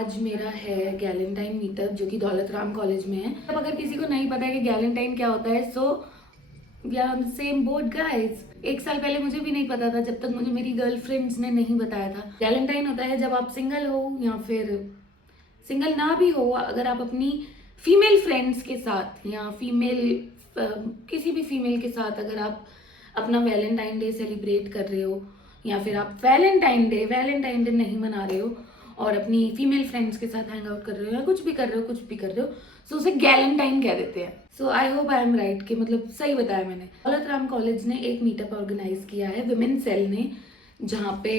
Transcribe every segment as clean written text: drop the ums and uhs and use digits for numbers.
आज मेरा है गैलेंटाइन मीटअप जो कि दौलत राम कॉलेज में है। अब अगर किसी को नहीं पता है कि गैलेंटाइन क्या होता है, so we are on the same boat guys. 1 साल पहले मुझे भी नहीं पता था, जब तक मुझे मेरी गर्लफ्रेंड्स ने नहीं बताया था। गैलेंटाइन होता है जब आप सिंगल हो या फिर सिंगल ना भी हो, अगर आप अपनी फीमेल फ्रेंड्स के साथ या किसी भी फीमेल के साथ अगर आप अपना वैलेंटाइन डे सेलिब्रेट कर रहे हो, या फिर आप वैलेंटाइन डे नहीं मना रहे हो और अपनी फीमेल फ्रेंड्स के साथ हैंग आउट कर रहे हो या कुछ भी कर रहे हो, सो उसे गैलेंटाइन कह देते हैं। So I hope I am right कि मतलब सही बताया मैंने। दौलत राम कॉलेज ने एक मीटअप ऑर्गेनाइज किया है, विमेन सेल ने, जहाँ पे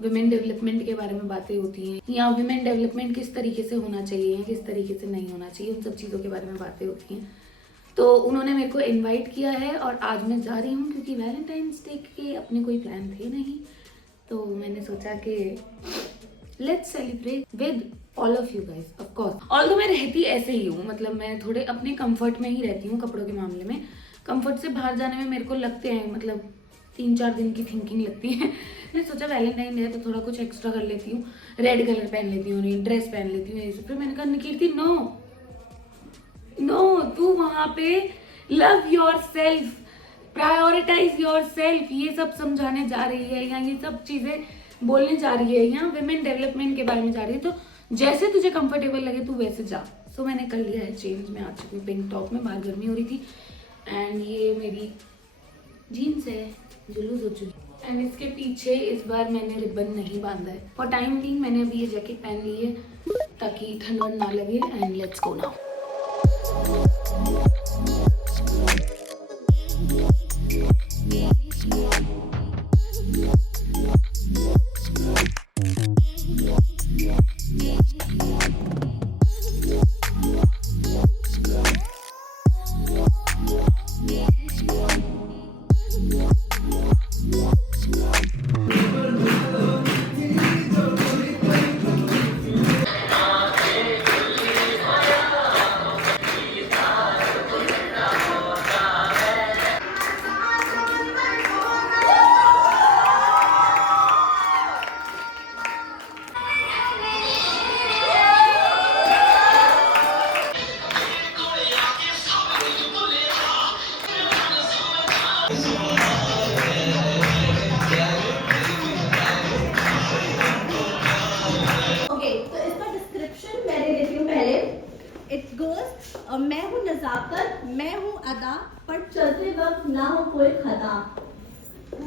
विमेन डेवलपमेंट के बारे में बातें होती हैं या विमेन डेवलपमेंट किस तरीके से होना चाहिए या किस तरीके से नहीं होना चाहिए, उन सब चीज़ों के बारे में बातें होती हैं। तो उन्होंने मेरे को इनवाइट किया है और आज मैं जा रही हूँ क्योंकि वैलेंटाइंस डे के अपने कोई प्लान थे नहीं, तो मैंने सोचा कि let's celebrate with all of you guys. Of course although मैं रहती ऐसे ही हूँ, मतलब मैं थोड़े अपने कंफर्ट में ही रहती हूँ कपड़ों के मामले में। कंफर्ट से बाहर जाने में मेरे को लगते हैं मतलब 3-4 दिन की थिंकिंग लगती है। मैंने सोचा वैलेंटाइन डे है तो थोड़ा कुछ एक्स्ट्रा कर लेती हूँ, रेड कलर पहन लेती हूँ, ड्रेस पहन लेती हूँ, ये सब। फिर मैंने कहा निकीर्ति नो, तू वहाँ पे love yourself, prioritise yourself, ये सब समझाने जा रही है या ये सब चीज़ें बोलने जा रही है या विमेन डेवलपमेंट के बारे में जा रही है, तो जैसे तुझे कंफर्टेबल लगे तू वैसे जा। सो मैंने कर लिया है चेंज। मैं आ चुकी हूँ पिंक टॉप में, बाहर गर्मी हो रही थी, एंड ये मेरी जीन्स है, जुलूस हो चुकी। एंड इसके पीछे इस बार मैंने रिबन नहीं बांधा है फॉर टाइम बीइंग। मैंने अभी ये जैकेट पहन ली है ताकि ठंड ना लगे। And let's go now. मैं हूँ नजाकत, मैं हूँ अदा, पर चलते वक्त ना हो कोई खता।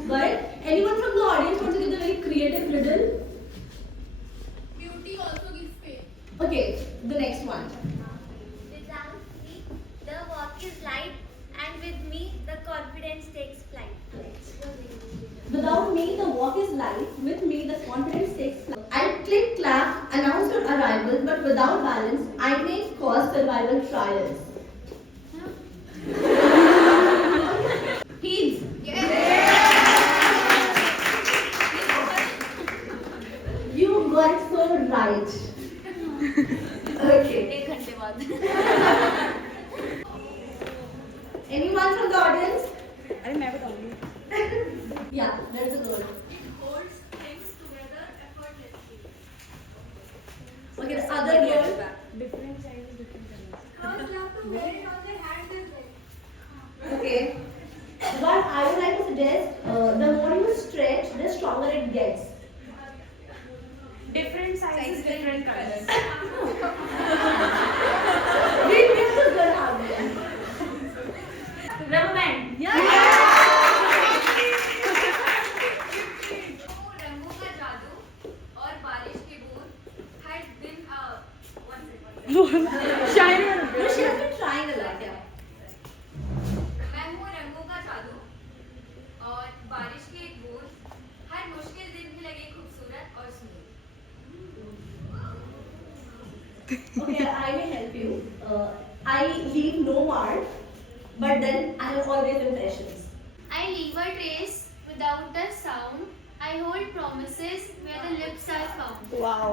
But anyone from the audience wants to give a very creative riddle? Beauty also gives pain. Okay, the next one. Without me, the walk is light, and with me, the confidence takes flight. Without me, the walk is light. With me, the confidence takes flight. I click clap, announce your arrival, but without balance, I may cause survival trials. Heels. You got it so right. Okay. 1 घंटे बाद. Anyone from the audience? अरे मैं बताऊंगी. Yeah, there's a girl. It holds things together effortlessly. Okay, the other girl. Different sizes, different colors. Girls love to wear it on their hands as well. Okay. But I would like to suggest the more you stretch, the stronger it gets. Different sizes, different colors. We mix a good idea. Rubber band. Yeah. रंगों का जादू और बारिश की बूंद हर दिन one second. Shine. No, she has been trying a lot. Yeah. मैं हूँ रंगों का जादू और बारिश की एक बूंद हर मुश्किल दिन भी लगे खूबसूरत और सुंदर. Okay, I may help you. I leave no mark, but then I have always impressions. I leave a trace without a sound. I hold promises where the lips are found. Wow.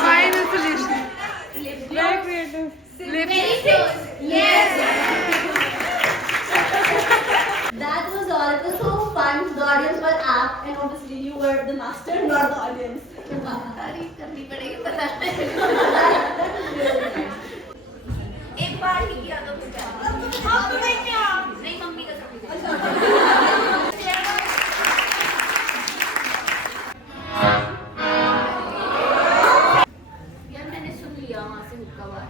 Fine solution. Lip Very creative. Very close. Yes. That was all. It was so fun. The audience were apt, and obviously you were the master, not the audience. तारीफ करनी पड़ेगी पता एक बार ही किया तो फिर क्या? अब मैं क्या? नहीं मम्मी का यार मैंने सुन लिया वहाँ से हुक्का बार।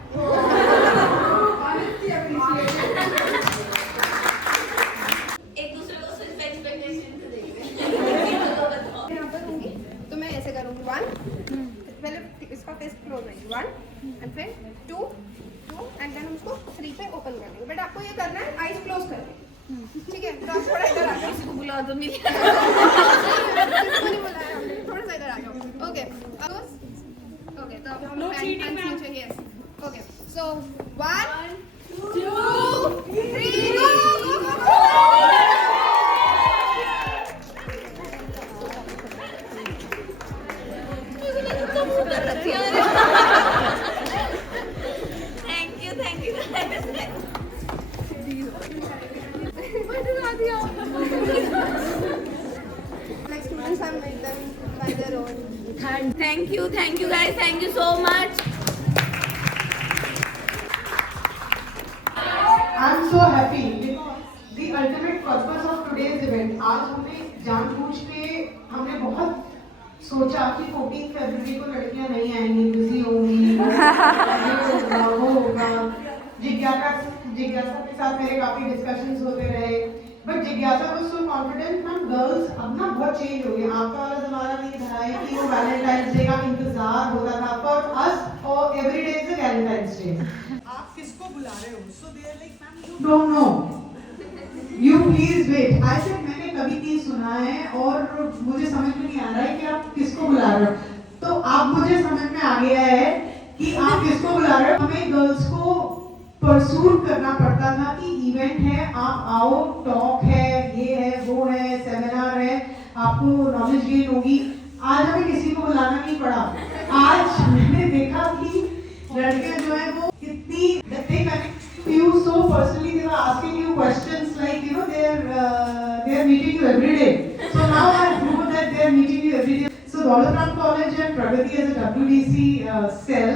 एक दूसरे को सिर्फ एक्सपेक्टेशन से देखते यहाँ पर होंगी तो मैं ऐसे करूँगी 1 पहले इसका फेस क्लोज रहेगी 1 एंड फिर 2 एंड देन उसको 3 पे ओपन कर देंगे। बट आपको ये करना है आईज क्लोज करके, ठीक है? तो आप थोड़ा इधर आ जाओ, किसी को बुला तो नहीं किसी को नहीं बुलाया हमने, थोड़ा सा इधर आ जाओ। ओके ओके, तो अब हम लोग नीचे, yes okay. So 1 2 3 go. Thank you Like students have made them by their own. Thank you guys, thank you so much. I'm so happy because the ultimate purpose of today's event, आज हमने जानबूझ के हमने बहुत सोचा कि 14 फरवरी को लड़कियां नहीं आएंगी, बिजी होंगी, ये होगा वो होगा। जिज्ञासा के साथ मेरे काफी डिस्कशंस होते रहे, बट जिज्ञासा was so confident. Ma'am girls अब ना बहुत चेंज हो गई, आपका वाला जमाना नहीं था है कि वो वैलेंटाइंस डे का इंतजार होता था। फॉर अस और every day is Valentine's day. आप किसको बुला रहे हो? So they are like, ma'am, you don't know, you please wait. I said मैंने कभी नहीं सुना है और मुझे समझ में नहीं आ रहा है कि आप किसको बुला रहे हो। तो अब मुझे समझ में आ गया है कि आप किसको बुला रहे हो। हमें गर्ल्स को परसूट करना पड़ता था कि इवेंट है, आप आओ, टॉक है, ये है, वो है, सेमिनार है, आपको नॉलेज गेन होगी। आज हमें किसी को बुलाना नहीं पड़ा। आज मैंने देखा कि लड़कियां जो है वो कितनी they connect you so personally, they were asking you questions like, you know, they are meeting you every day. So now I know that they are meeting you every day. So Dolathram College and Pragati as a WDC cell.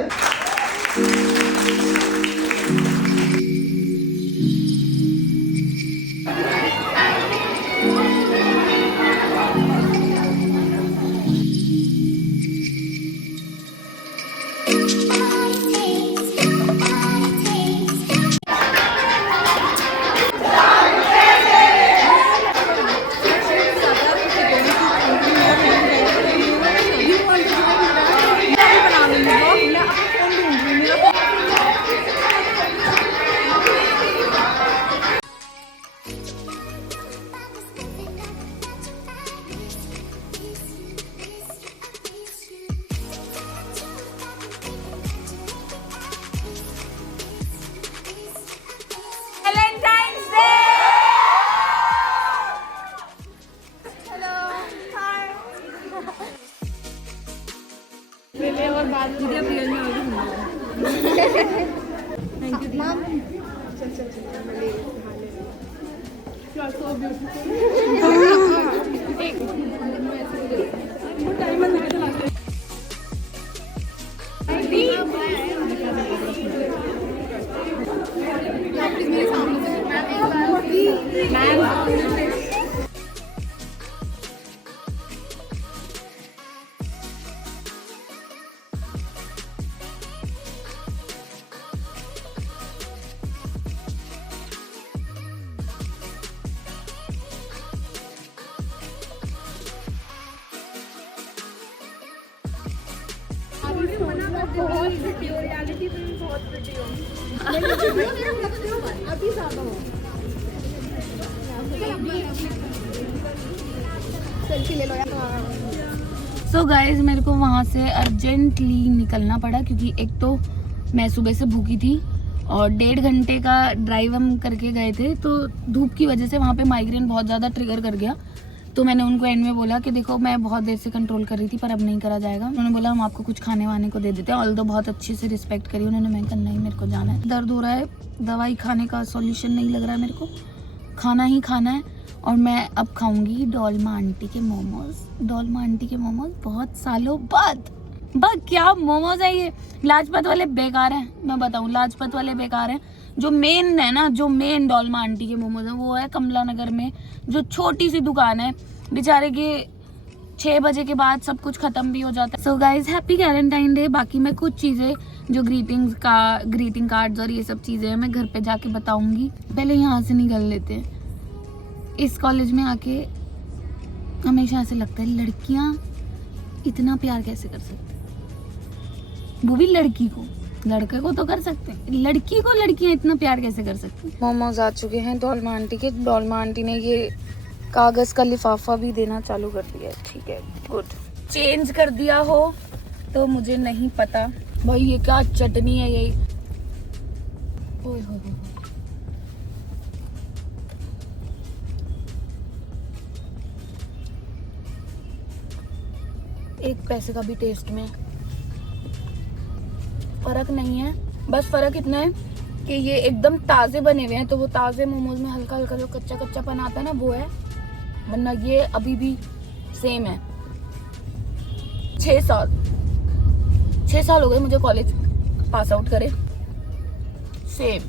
अभी ज्यादा हो selfie ले लो यार। So guys मेरे को वहाँ से urgently निकलना पड़ा क्योंकि एक तो मैं सुबह से भूखी थी और 1.5 घंटे का ड्राइव हम करके गए थे, तो धूप की वजह से वहाँ पे माइग्रेन बहुत ज़्यादा ट्रिगर कर गया। तो मैंने उनको एंड में बोला कि देखो मैं बहुत देर से कंट्रोल कर रही थी पर अब नहीं करा जाएगा। उन्होंने बोला हम आपको कुछ खाने वाने को दे देते हैं, ऑल्दो बहुत अच्छे से रिस्पेक्ट करी उन्होंने। मैं कहा नहीं मेरे को जाना है, दर्द हो रहा है, दवाई खाने का सॉल्यूशन नहीं लग रहा है मेरे को, खाना ही खाना है। और मैं अब खाऊंगी डोलमा आंटी के मोमोज। डोलमा आंटी के मोमोज बहुत सालों बाद बस क्या मोमोज है ये। लाजपत वाले बेकार हैं, मैं बताऊं, लाजपत वाले बेकार हैं। जो मेन है ना, जो मेन डोलमा आंटी के मोमोज हैं वो है कमला नगर में, जो छोटी सी दुकान है। बेचारे के 6 बजे के बाद सब कुछ खत्म भी हो जाता है। So guys happy Valentine day. बाकी मैं कुछ चीज़ें जो ग्रीटिंग कार्ड्स और ये सब चीज़ें हैं मैं घर पे जाके बताऊंगी। पहले यहाँ से निकल लेते हैं। इस कॉलेज में आके हमेशा ऐसे लगता है लड़कियाँ इतना प्यार कैसे कर सकती, वो भी लड़की को। लड़के को तो कर सकते हैं, लड़की को लड़कियां इतना प्यार कैसे कर सकती हैं। मोमोज आ चुके हैं डोलमा आंटी के। डोलमा आंटी ने ये कागज का लिफाफा भी देना चालू कर दिया है। ठीक है, गुड। चेंज कर दिया हो तो मुझे नहीं पता। भाई ये क्या चटनी है यही। ओए हो एक पैसे का भी टेस्ट में फर्क नहीं है। बस फर्क इतना है कि ये एकदम ताज़े बने हुए हैं, तो वो ताज़े मोमोज में हल्का हल्का जो कच्चा कच्चापन आता है ना वो है, वरना ये अभी भी सेम है। 6 साल हो गए मुझे कॉलेज पास आउट करे, सेम।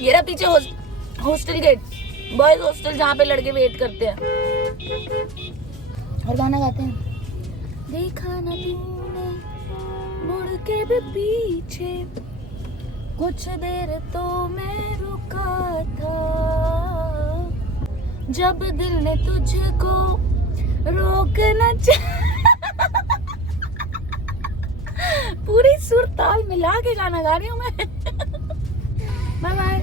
ये रहा पीछे हॉस्टल गेट, बॉयज हॉस्टल जहाँ पे लड़के वेट करते हैं और गाना गाते हैं। देखा ना तूने मुड़ के भी पीछे, कुछ देर तो मैं रुका था, जब दिल ने तुझको रोकना पूरी सुर ताल मिला के गाना गा रही हूँ मैं। Bye bye.